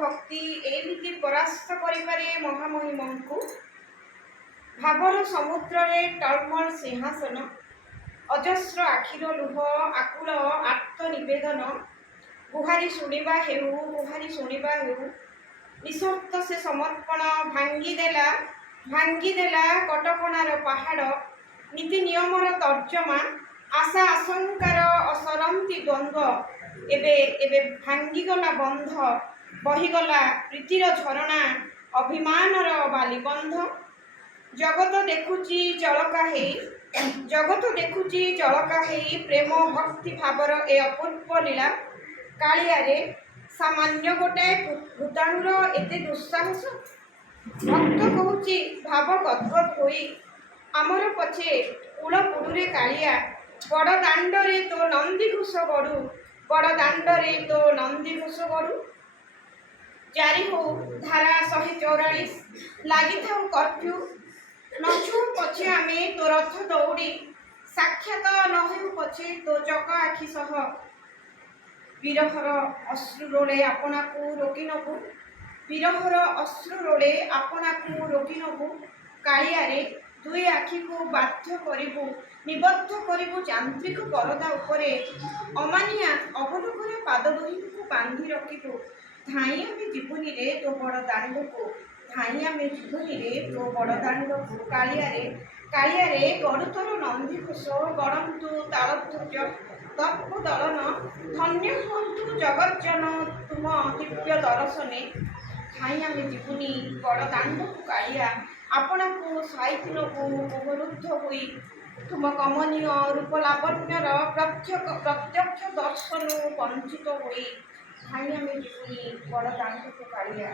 ভক্তি এইমিতি পরাস্ত করিপারে মহামহিমଙ୍କୁ। ভাবর সমুদ্রে টলমল সিংহাসন, অজস্র আখির লুহ আকুল আত্ম নিবেদন। গুহারি শুণিবা হেউ, গুহারি শুণিবা হেউ, নিঃশর্ত সে সমর্পণ ভাঙ্গিদেলা কটকଣାର ପାହାଡ଼। ନୀତି ନିୟମର ତର୍ଜମା, ଆଶା ଆଶଙ୍କାର ଅସରନ୍ତି ଦ୍ୱନ୍ଦ୍ୱ। ଏବେ ଏବେ ଭାଙ୍ଗିଗଲା ବନ୍ଧ, ବହିଗଲା ପ୍ରୀତିର ଝରଣା, ଅଭିମାନର ବାଲିବନ୍ଧ। ଜଗତ ଦେଖୁଛି ଜଳକା ହେଇ ପ୍ରେମ ଭକ୍ତି ଭାବର ଏ ଅପୂର୍ବ ଲୀଳା। କାଳିଆରେ ସାମାନ୍ୟ ଗୋଟାଏ ଭୂତାଣୁର ଏତେ ଦୁଃସାହସ। ଭକ୍ତ କହୁଛି ଭାବ ଗଦ୍ଗଦ୍ ହୋଇ, ଆମର ପଛେ କୂଳପୁଡ଼ୁରେ କାଳିଆ। ବଡ଼ ଦାଣ୍ଡରେ ତୋ ନନ୍ଦିଘୋଷ ଗଡ଼ୁ, ବଡ଼ ଦାଣ୍ଡରେ ତୋ ନନ୍ଦିଘୋଷ ଗଡ଼ୁ। ଜାରି ହଉ ଧାରା 144, ଲାଗିଥାଉ କର୍ଫ୍ୟୁ, ନଛୁଉଁ ପଛେ ଆମେ ତୋ ରଥ ଦଉଡ଼ି। ସାକ୍ଷାତ ନ ହେଉ ପଛେ ତୋ ଚକ ଆଖି ସହ। ବିରହର ଅଶ୍ରୁ ରୋଳେ ଆପଣାକୁ ରୋକି ନବୁ, ବିରହର ଅଶ୍ରୁ ରୋଳେ ଆପଣାକୁ ରୋକି ନବୁ। କାଳିଆରେ ଦୁଇ ଆଖିକୁ ବାଧ୍ୟ କରିବୁ, ନିବଦ୍ଧ କରିବୁ ଯାନ୍ତ୍ରିକ ପରଦା ଉପରେ। ଅମାନିଆ ଅବଲୋକରେ ପାଦ ଦୁହିଁକୁ ବାନ୍ଧି ରଖିବୁ। ଧାଇଁ ଆମେ ଯିବୁନିରେ ତୋ ବଡ଼ ଦାଣ୍ଡକୁ, ଧାଇଁ ଆମେ ଯିବୁନିରେ ତୋ ବଡ଼ ଦାଣ୍ଡକୁ। କାଳିଆରେ ଗଡ଼ୁ ତୋର ନନ୍ଦିଘୋଷ, ଗଡ଼ନ୍ତୁ ତାଳଧ୍ୱଜ ଦର୍ପଦଳନ। ଧନ୍ୟ ହୁଅନ୍ତୁ ଜଗଜ୍ଜନ ତୁମ ଦିବ୍ୟ ଦର୍ଶନେ। ଧାଇଁ ଆମେ ଯିବୁନି ବଡ଼ ଦାଣ୍ଡକୁ କାଳିଆ, ଆପଣାକୁ ସାଇତି ନବୁ ମୋହରୁଦ୍ଧ ହୋଇ। ତୁମ କମନୀୟ ରୂପ ଲାବଣ୍ୟର ପ୍ରତ୍ୟକ୍ଷ ଦର୍ଶନରୁ ବଞ୍ଚିତ ହୋଇ। ଧାଇଁ ଆମେ ଯିବୁନି ବଡ଼ ଦାଣ୍ଡକୁ କାଳିଆ।